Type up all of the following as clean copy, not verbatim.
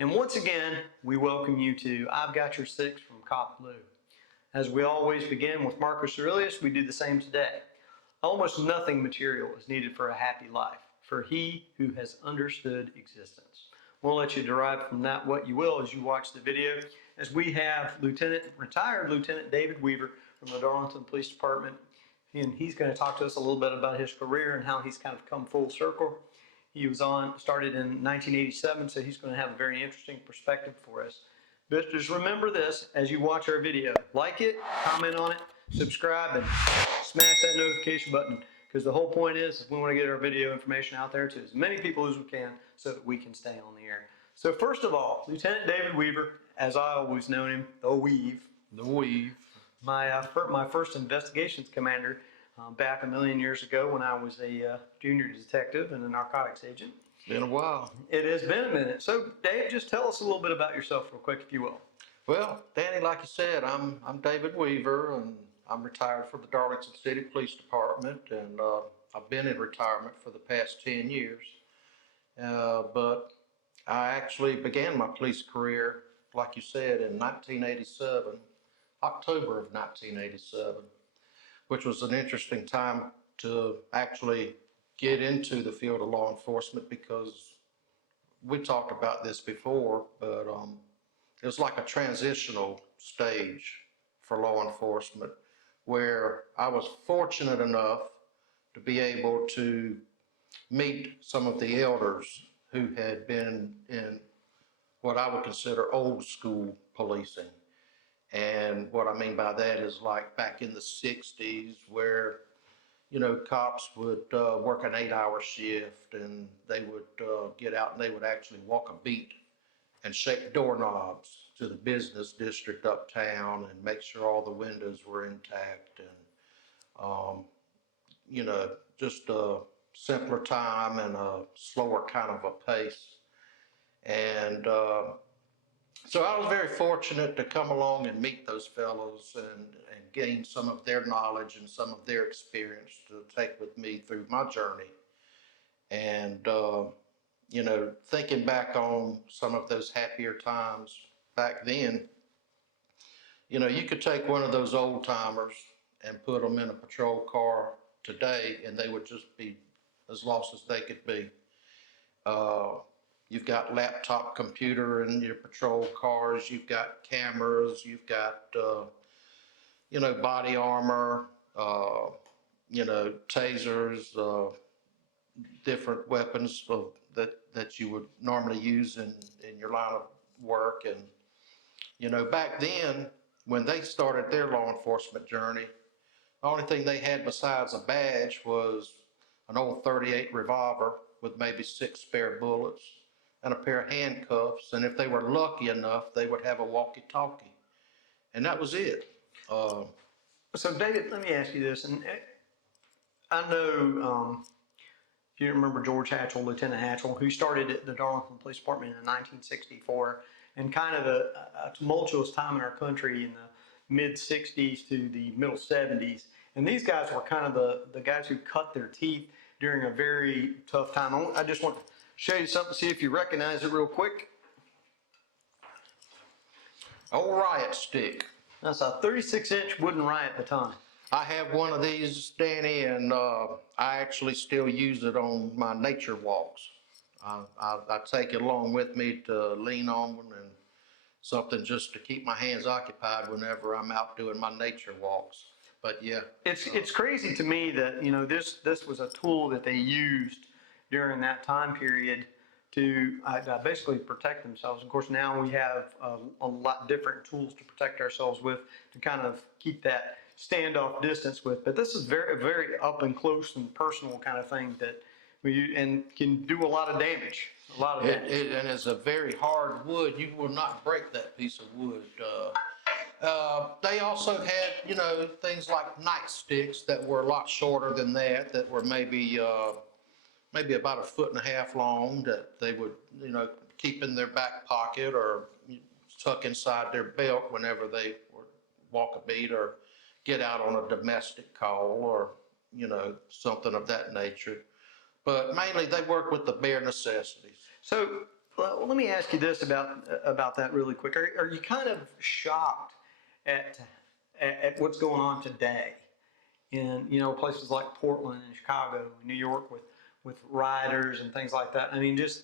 And once again, we welcome you to I've Got Your Six from CopBLue. As we always begin with Marcus Aurelius, we do the same today. Almost nothing material is needed for a happy life, for he who has understood existence. We'll let you derive from that what you will as you watch the video, as we have retired Lieutenant David Weaver from the Darlington Police Department, and he's going to talk to us a little bit about his career and how he's kind of come full circle. He started in 1987, so he's going to have a very interesting perspective for us. But just remember this as you watch our video. Like it, comment on it, subscribe, and smash that notification button, because the whole point is we want to get our video information out there to as many people as we can so that we can stay on the air. So first of all, Lieutenant David Weaver, as I always known him, the Weave. The Weave. My first investigations commander back a million years ago when I was a junior detective and a narcotics agent. Been a while. It has been a minute. So, Dave, just tell us a little bit about yourself real quick, if you will. Well, Danny, like you said, I'm David Weaver, and I'm retired from the Darlington City Police Department, and I've been in retirement for the past 10 years. But I actually began my police career, like you said, in 1987, October of 1987, which was an interesting time to actually get into the field of law enforcement, because we talked about this before, but it was like a transitional stage for law enforcement, where I was fortunate enough to be able to meet some of the elders who had been in what I would consider old school policing. And what I mean by that is like back in the 60s, where, you know, cops would work an 8-hour shift, and they would get out and they would actually walk a beat and shake doorknobs to the business district uptown and make sure all the windows were intact, and, you know, just a simpler time and a slower kind of a pace. And so I was very fortunate to come along and meet those fellows and gain some of their knowledge and some of their experience to take with me through my journey. And, you know, thinking back on some of those happier times back then, you know, you could take one of those old timers and put them in a patrol car today, and they would just be as lost as they could be. You've got laptop computer in your patrol cars, you've got cameras, you've got, you know, body armor, you know, tasers, different weapons that you would normally use in your line of work. And, you know, back then, when they started their law enforcement journey, the only thing they had besides a badge was an old .38 revolver with maybe 6 spare bullets and a pair of handcuffs, and if they were lucky enough, they would have a walkie-talkie, and that was it. So, David, let me ask you this, and I know if you remember George Hatchell, Lieutenant Hatchell, who started at the Darlington Police Department in 1964, and kind of a tumultuous time in our country in the mid-60s to the middle 70s, and these guys were kind of the guys who cut their teeth during a very tough time. I just want to show you something, see if you recognize it real quick. Old riot stick. That's a 36-inch wooden riot baton. I have one of these, Danny, and I actually still use it on my nature walks. I take it along with me to lean on, and something just to keep my hands occupied whenever I'm out doing my nature walks. But yeah, it's crazy to me that, you know, this was a tool that they used during that time period to basically protect themselves. Of course, now we have a lot different tools to protect ourselves with, to kind of keep that standoff distance with. But this is very, very up and close and personal kind of thing that and can do a lot of damage. A lot of damage. And it's a very hard wood. You will not break that piece of wood. They also had, you know, things like nightsticks that were a lot shorter than that were maybe about 1.5 feet long, that they would, you know, keep in their back pocket or tuck inside their belt whenever they would walk a beat or get out on a domestic call or, you know, something of that nature. But mainly they work with the bare necessities. So Well, let me ask you this about that really quick. Are you kind of shocked at at what's going on today in places like Portland and Chicago and New York with rioters and things like that? I mean, just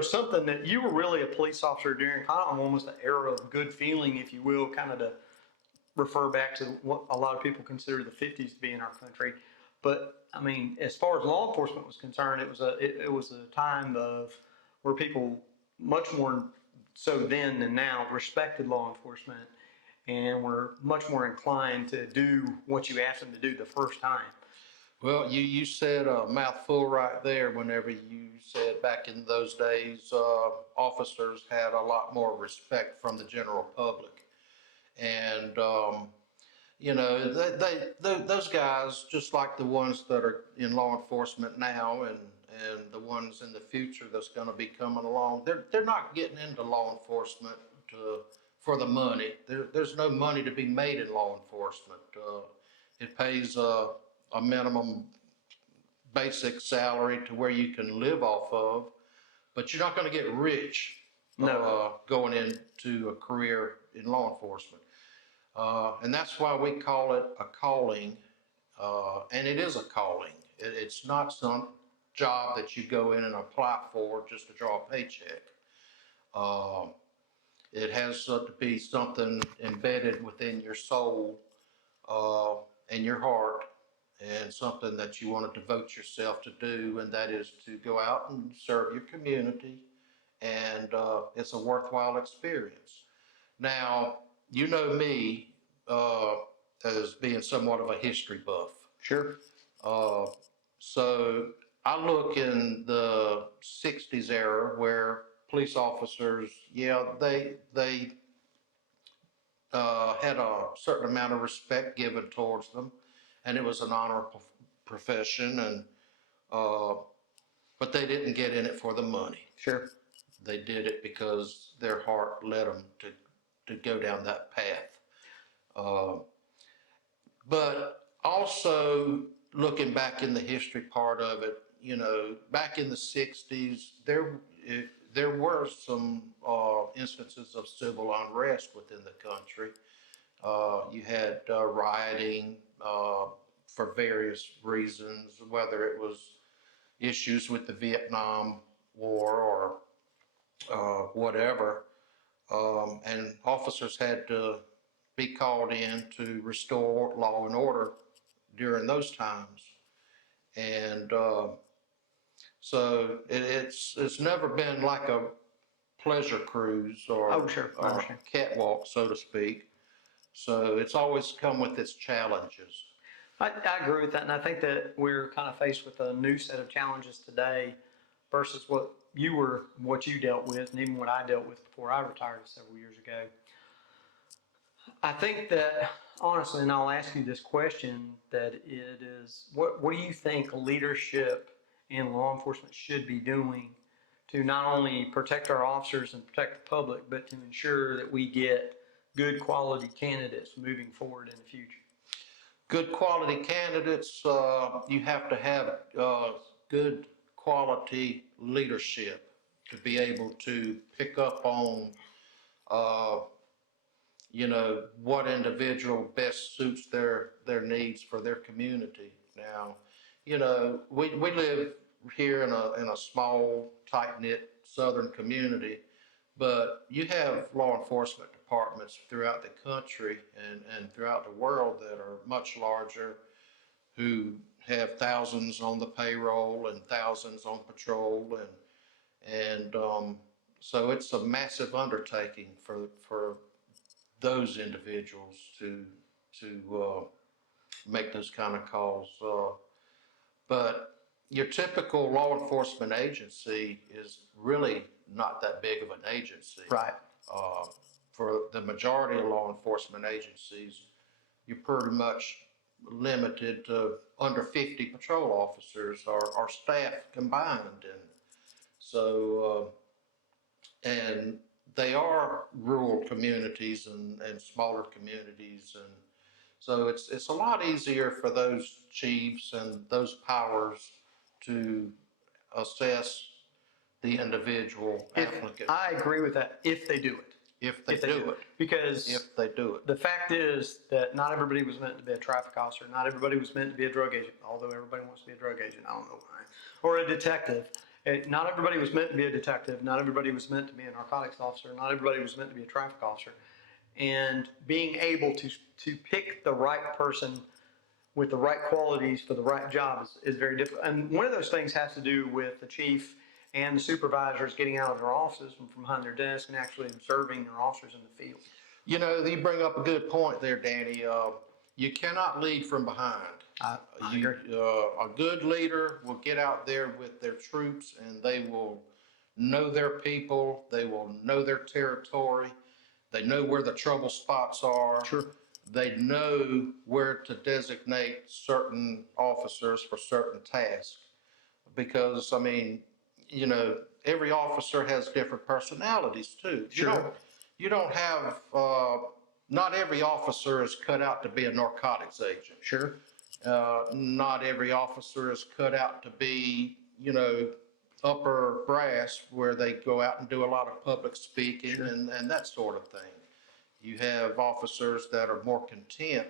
something that you were really a police officer during kind of almost an era of good feeling, if you will, kind of to refer back to what a lot of people consider the 50s to be in our country. But I mean, as far as law enforcement was concerned, it was a time of where people much more so then than now respected law enforcement and were much more inclined to do what you asked them to do the first time. Well, you said a mouthful right there whenever you said back in those days, officers had a lot more respect from the general public. And, those guys, just like the ones that are in law enforcement now and the ones in the future that's going to be coming along, they're not getting into law enforcement for the money. There's no money to be made in law enforcement. It pays a minimum basic salary to where you can live off of, but you're not going to get rich going into a career in law enforcement. And that's why we call it a calling, and it is a calling. It's not some job that you go in and apply for just to draw a paycheck. Uh, it has to be something embedded within your soul and your heart, and something that you want to devote yourself to do, and that is to go out and serve your community, and it's a worthwhile experience. Now, you know me as being somewhat of a history buff. Sure. Uh, so I look in the 60s era where police officers, yeah, they had a certain amount of respect given towards them, and it was an honorable profession, and but they didn't get in it for the money. Sure. They did it because their heart led them to go down that path. Uh, but also looking back in the history part of it, back in the 60s, there were some instances of civil unrest within the country. You had rioting for various reasons, whether it was issues with the Vietnam War or whatever. And officers had to be called in to restore law and order during those times. And so it's never been like a pleasure cruise or Oh, sure. I understand. catwalk, so to speak. So it's always come with its challenges. I agree with that, and I think that we're kind of faced with a new set of challenges today versus what you dealt with, and even what I dealt with before I retired several years ago. I think that honestly, and I'll ask you this question: that it is, what do you think leadership in law enforcement should be doing to not only protect our officers and protect the public, but to ensure that we get good quality candidates moving forward in the future? Good quality candidates, you have to have good quality leadership to be able to pick up on, uh, what individual best suits their needs for their community. Now, we live here in a small, tight-knit southern community, but you have law enforcement departments throughout the country and throughout the world that are much larger, who have thousands on the payroll and thousands on patrol, and so it's a massive undertaking for those individuals to make those kind of calls. But your typical law enforcement agency is really not that big of an agency. Right. Uh, for the majority of law enforcement agencies, you're pretty much limited to under 50 patrol officers or staff combined. And so, and they are rural communities and smaller communities. And so it's a lot easier for those chiefs and those powers to assess the individual applicant I agree with that if they do it. if they If they do it. Because If they do it. the fact is that not everybody was meant to be a traffic officer. Not everybody was meant to be a drug agent, although everybody wants to be a drug agent. I don't know why. Or a detective. Not everybody was meant to be a detective. Not everybody was meant to be a narcotics officer. Not everybody was meant to be a traffic officer. And being able to pick the right person with the right qualities for the right job is very difficult. And one of those things has to do with the chief and the supervisors getting out of their offices and from behind their desk and actually observing their officers in the field. You know, you bring up a good point there, Danny. You cannot lead from behind. I agree. A good leader will get out there with their troops and they will know their people. They will know their territory. They know where the trouble spots are. Sure. They know where to designate certain officers for certain tasks. Because, I mean, you know, every officer has different personalities too. Sure. You don't have, not every officer is cut out to be a narcotics agent. Sure. Not every officer is cut out to be, you know, upper brass where they go out and do a lot of public speaking Sure. and that sort of thing. You have officers that are more content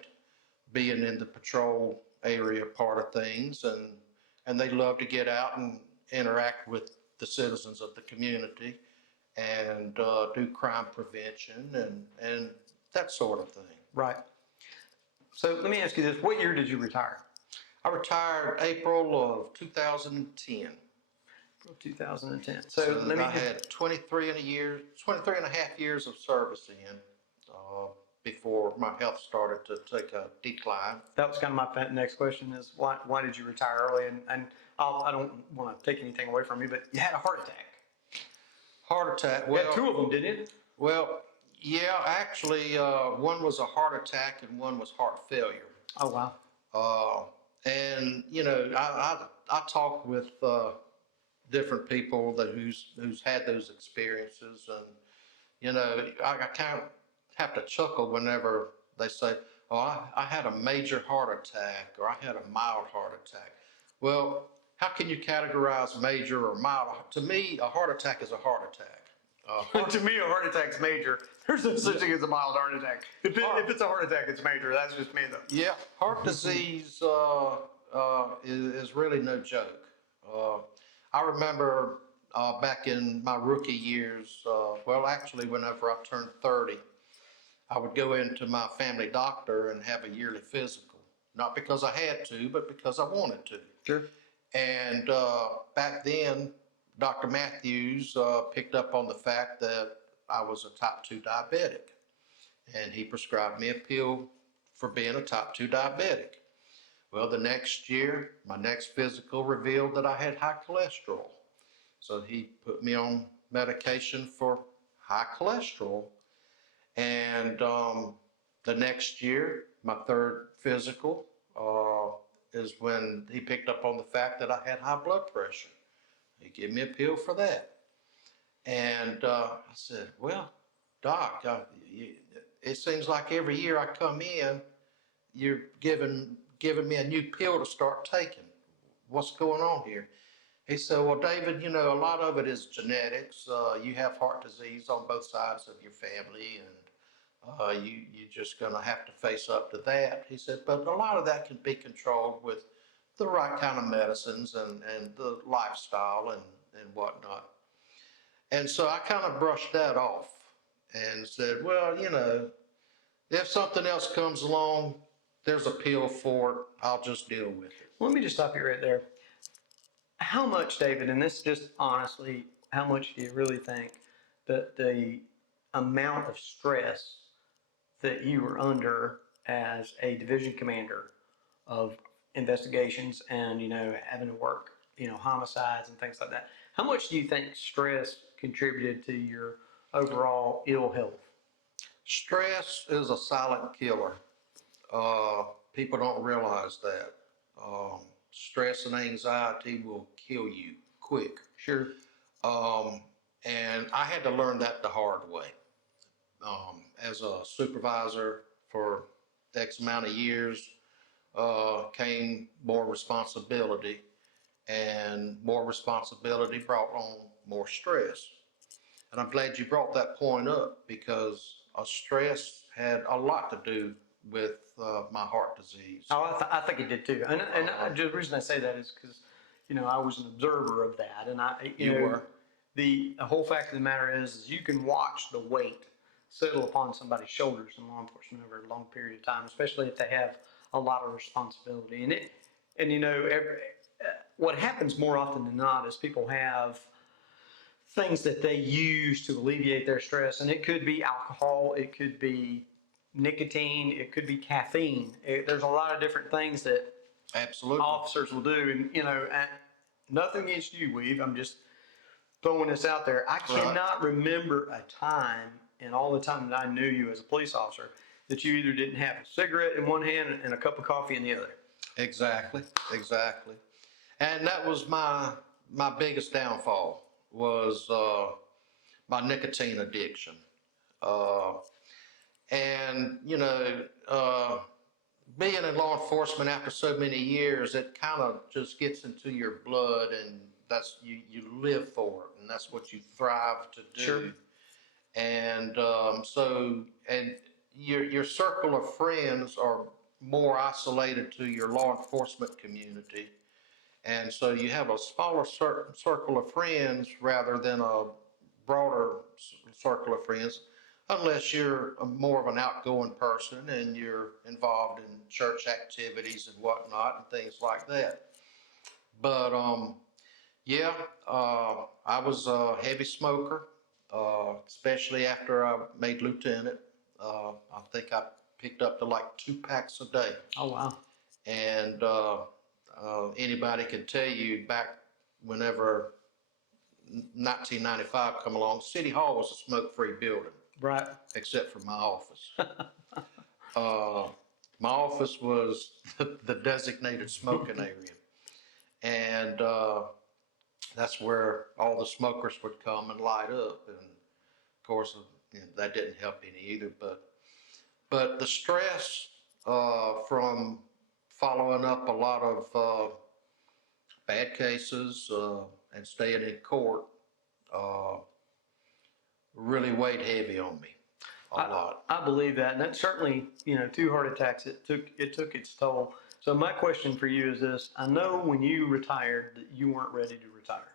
being in the patrol area part of things and they love to get out and interact with the citizens of the community and do crime prevention and that sort of thing. Right. So let me ask you this. What year did you retire? I retired April of 2010. 2010. So let me I had 23 and a half years of service in before my health started to take a decline. That was kind of my next question is why did you retire early? And I don't want to take anything away from you, but you had a heart attack. Heart attack. You had two of them, didn't you? Well, yeah, actually, one was a heart attack and one was heart failure. Oh, wow. And you know, I talk with different people who's had those experiences, and you know, I kind of have to chuckle whenever they say, "Oh, I had a major heart attack," or "I had a mild heart attack." Well, how can you categorize major or mild? To me, a heart attack is a heart attack. To me, a heart attack's major. There's no such thing as a mild heart attack. If it's a heart attack, it's major. That's just me, though. Yeah, heart disease is really no joke. I remember back in my rookie years, well, actually, whenever I turned 30, I would go into my family doctor and have a yearly physical. Not because I had to, but because I wanted to. Sure. And back then, Dr. Matthews picked up on the fact that I was a type 2 diabetic. And he prescribed me a pill for being a type 2 diabetic. Well, the next year, my next physical revealed that I had high cholesterol. So he put me on medication for high cholesterol. And the next year, my third physical, is when he picked up on the fact that I had high blood pressure. He gave me a pill for that. And I said, well, Doc, it seems like every year I come in, you're giving me a new pill to start taking. What's going on here? He said, well, David, you know, a lot of it is genetics. You have heart disease on both sides of your family, and you're just going to have to face up to that. He said, but a lot of that can be controlled with the right kind of medicines and the lifestyle and whatnot. And so I kind of brushed that off and said, well, you know, if something else comes along, there's a pill for it. I'll just deal with it. Let me just stop you right there. How much, David, and this just honestly, how much do you really think that the amount of stress that you were under as a division commander of investigations and, you know, having to work, you know, homicides and things like that, how much do you think stress contributed to your overall ill health? Stress is a silent killer. People don't realize that. Stress and anxiety will kill you quick. Sure. And I had to learn that the hard way. As a supervisor for X amount of years, came more responsibility. and more responsibility brought on more stress. And I'm glad you brought that point up because stress had a lot to do with my heart disease. Oh, I think it did too. The reason I say that is because, I was an observer of that, and You were. the whole fact of the matter is you can watch the weight settle upon somebody's shoulders in law enforcement over a long period of time, especially if they have a lot of responsibility. What happens more often than not is people have things that they use to alleviate their stress, and it could be alcohol, it could be nicotine, it could be caffeine. There's a lot of different things that Absolutely. officers will do, and nothing against you, Weave. I'm just throwing this out there. I cannot remember a time in all the time that I knew you as a police officer that you either didn't have a cigarette in one hand and a cup of coffee in the other. Exactly. And that was my biggest downfall was my nicotine addiction. And being in law enforcement after so many years, it kind of just gets into your blood, and that's you live for it, and that's what you thrive to do. Sure. And and your circle of friends are more isolated to your law enforcement community, and so you have a smaller circle of friends rather than a broader circle of friends, unless you're more of an outgoing person and you're involved in church activities and whatnot and things like that. But yeah, I was a heavy smoker, especially after I made lieutenant. I think I picked up to like 2 packs a day. Oh, wow. And anybody could tell you back whenever 1995 come along, City Hall was a smoke-free building. Right. Except for my office. My office was the designated smoking area. And that's where all the smokers would come and light up. And of course, that didn't help any either. But the stress from following up a lot of bad cases and staying in court really weighed heavy on me a lot. I believe that, and that certainly, 2 heart attacks, it took its toll. So my question for you is this: I know when you retired that you weren't ready to retire.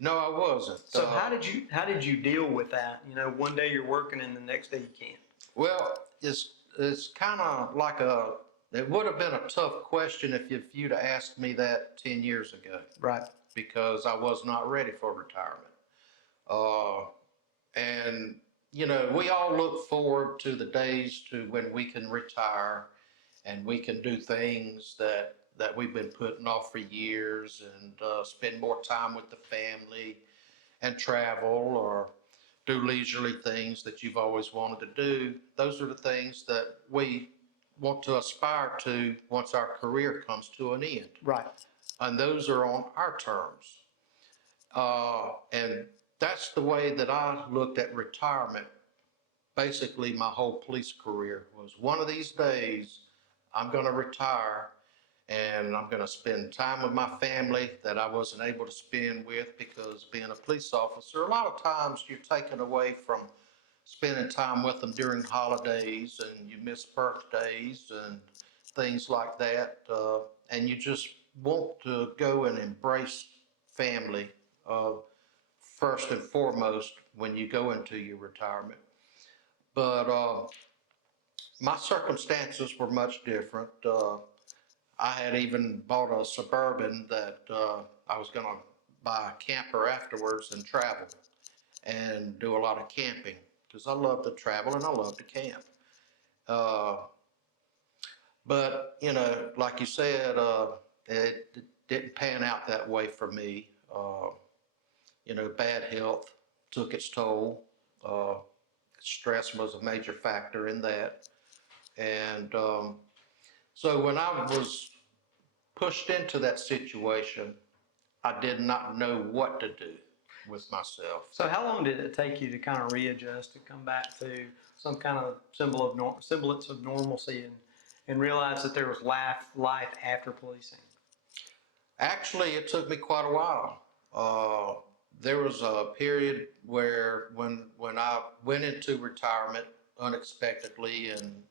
No, I wasn't. So how did you deal with that? One day you're working and the next day you can't. Well, it's kind of like it would have been a tough question if you'd have asked me that 10 years ago. Right. Because I was not ready for retirement. And we all look forward to the days to when we can retire and we can do things that we've been putting off for years, and spend more time with the family and travel or do leisurely things that you've always wanted to do. Those are the things that we want to aspire to once our career comes to an end. Right. And those are on our terms. And that's the way that I looked at retirement. Basically, my whole police career was one of these days I'm going to retire, and I'm going to spend time with my family that I wasn't able to spend with, because being a police officer, a lot of times you're taken away from spending time with them during holidays, and you miss birthdays and things like that. And you just want to go and embrace family first and foremost when you go into your retirement. But my circumstances were much different. I had even bought a Suburban that I was going to buy a camper afterwards and travel and do a lot of camping, because I love to travel and I love to camp. But, like you said, it didn't pan out that way for me. Bad health took its toll. Stress was a major factor in that. And so when I was pushed into that situation, I did not know what to do with myself. So how long did it take you to kind of readjust, to come back to some kind of semblance of normalcy and realize that there was life after policing? Actually, it took me quite a while. There was a period where when I went into retirement unexpectedly, and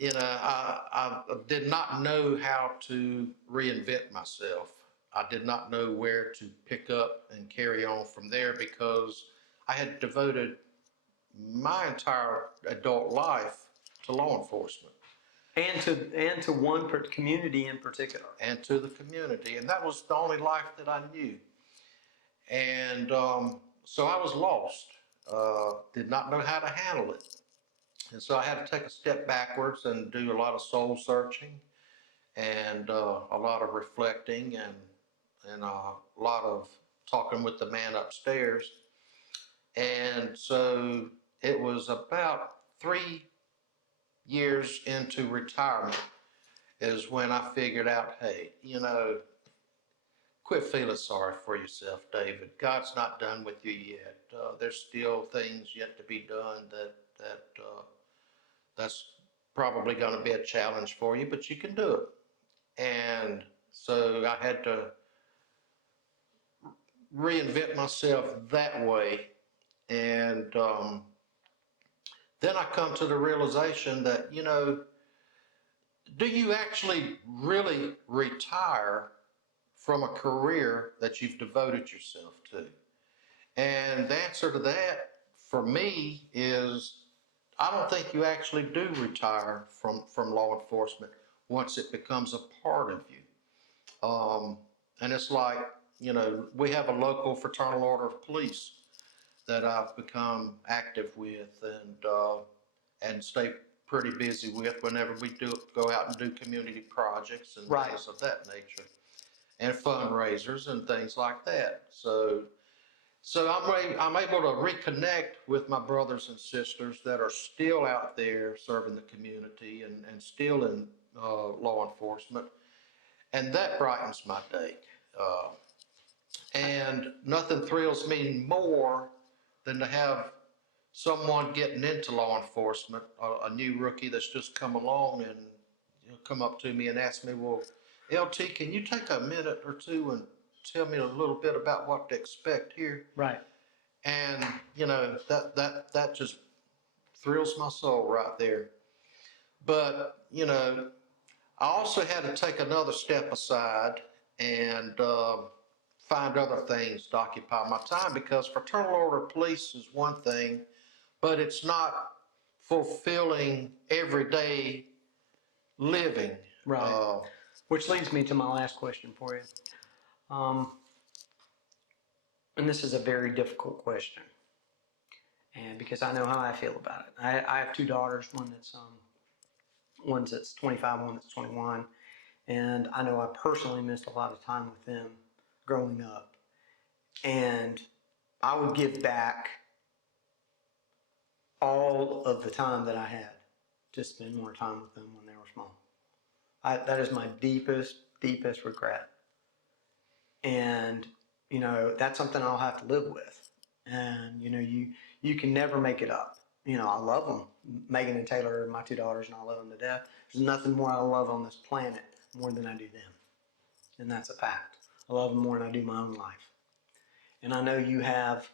I did not know how to reinvent myself. I did not know where to pick up and carry on from there because I had devoted my entire adult life to law enforcement And to one community in particular. and to the community, and that was the only life that I knew. And so I was lost, did not know how to handle it. And so I had to take a step backwards and do a lot of soul searching and a lot of reflecting and a lot of talking with the man upstairs. And so it was about 3 years into retirement is when I figured out, hey, quit feeling sorry for yourself, David. God's not done with you yet. There's still things yet to be done that's probably going to be a challenge for you, but you can do it. And so I had to reinvent myself that way. And then I come to the realization that, do you actually really retire from a career that you've devoted yourself to? And the answer to that for me is I don't think you actually do retire from law enforcement once it becomes a part of you. And it's like, we have a local fraternal order of police that I've become active with and stay pretty busy with whenever we go out and do community projects and Right. things of that nature, and fundraisers and things like that. So I'm able to reconnect with my brothers and sisters that are still out there serving the community and still in law enforcement, and that brightens my day. And nothing thrills me more than to have someone getting into law enforcement, a new rookie that's just come along, and come up to me and ask me, well, LT, can you take a minute or two and tell me a little bit about what to expect here? Right. And that just thrills my soul right there. But I also had to take another step aside and find other things to occupy my time, because fraternal order police is one thing, but it's not fulfilling everyday living. Right. Which leads me to my last question for you. And this is a very difficult question. And because I know how I feel about it. I have two daughters, one's that's 25, one that's 21. And I know I personally missed a lot of time with them growing up. And I would give back all of the time that I had to spend more time with them when they were small. That is my deepest, deepest regret. And, that's something I'll have to live with. And, you can never make it up. I love them. Megan and Taylor are my two daughters, and I love them to death. There's nothing more I love on this planet more than I do them. And that's a fact. I love them more than I do my own life. And I know you have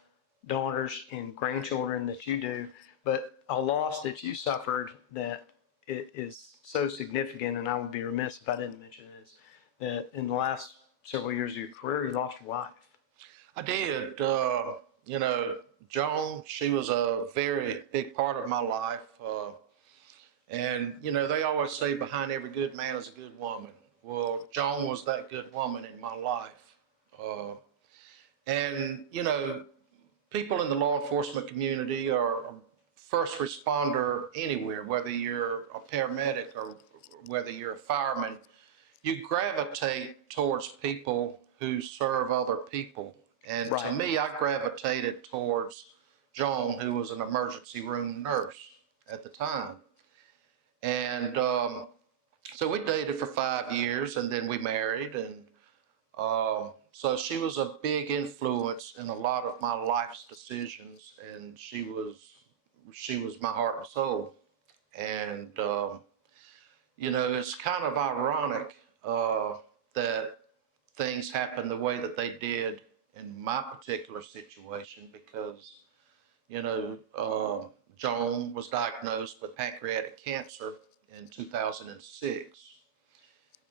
daughters and grandchildren that you do, but a loss that you suffered that it is so significant, and I would be remiss if I didn't mention, is that in the last several years of your career, you lost your wife. I did. Joan, she was a very big part of my life. And they always say behind every good man is a good woman. Well, Joan was that good woman in my life. And people in the law enforcement community are first responder anywhere, whether you're a paramedic or whether you're a fireman, you gravitate towards people who serve other people. And Right. to me, I gravitated towards Joan, who was an emergency room nurse at the time. And so we dated for 5 years, and then we married. And so she was a big influence in a lot of my life's decisions, and she was my heart and soul. And it's kind of ironic. that things happened the way that they did in my particular situation because, Joan was diagnosed with pancreatic cancer in 2006.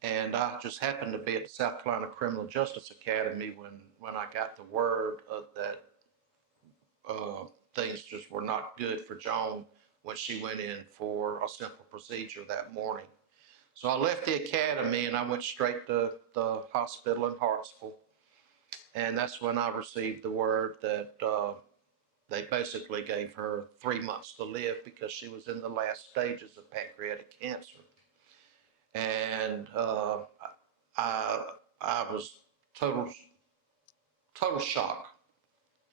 And I just happened to be at the South Carolina Criminal Justice Academy when I got the word that things just were not good for Joan when she went in for a simple procedure that morning. So I left the academy and I went straight to the hospital in Hartsville. And that's when I received the word that they basically gave her 3 months to live because she was in the last stages of pancreatic cancer. And I was total shock,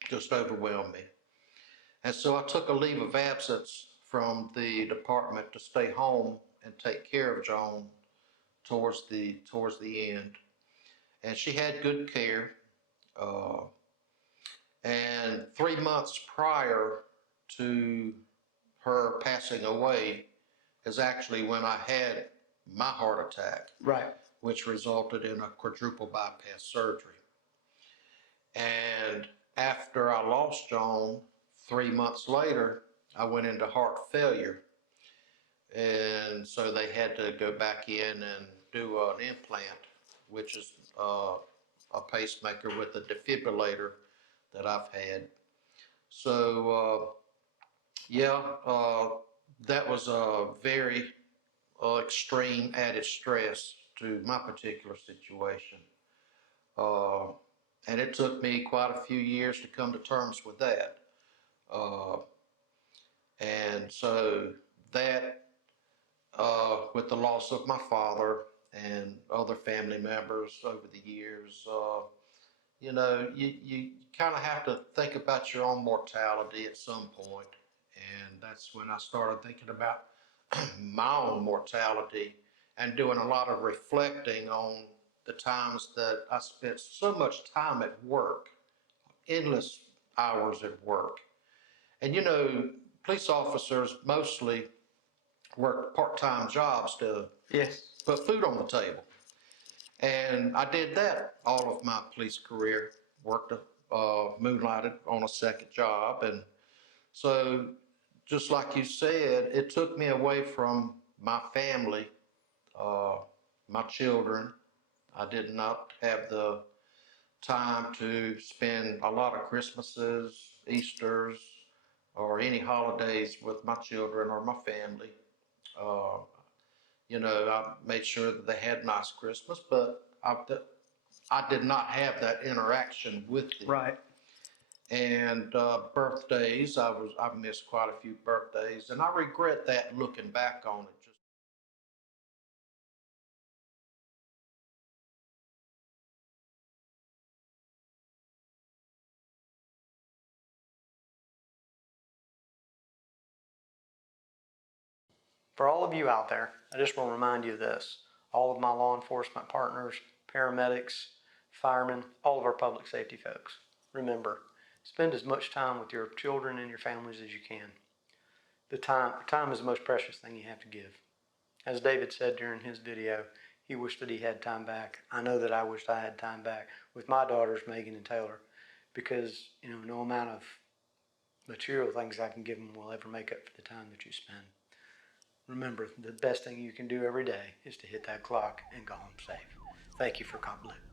just overwhelmed me. And so I took a leave of absence from the department to stay home and take care of Joan towards the end. And she had good care. And 3 months prior to her passing away is actually when I had my heart attack, Right. which resulted in a quadruple bypass surgery. And after I lost Joan, 3 months later, I went into heart failure. And so they had to go back in and do an implant, which is a pacemaker with a defibrillator that I've had. So, that was a very extreme added stress to my particular situation. And it took me quite a few years to come to terms with that. Uh, and so that, with the loss of my father and other family members over the years, you kind of have to think about your own mortality at some point. And that's when I started thinking about my own mortality and doing a lot of reflecting on the times that I spent so much time at work, endless hours at work. And police officers mostly work part-time jobs to Yes. put food on the table. And I did that all of my police career, worked, moonlighted on a second job. And so, just like you said, it took me away from my family, uh, my children. I did not have the time to spend a lot of Christmases, Easters, or any holidays with my children or my family. Uh, I made sure that they had nice Christmas, but I did not have that interaction with them. Right. And birthdays, I missed quite a few birthdays, and I regret that looking back on it. Just For all of you out there, I just want to remind you of this. All of my law enforcement partners, paramedics, firemen, all of our public safety folks. Remember, spend as much time with your children and your families as you can. Time is the most precious thing you have to give. As David said during his video, he wished that he had time back. I know that I wished I had time back with my daughters, Megan and Taylor, because no amount of material things I can give them will ever make up for the time that you spend. Remember, the best thing you can do every day is to hit that clock and go home safe. Thank you for CopBLue.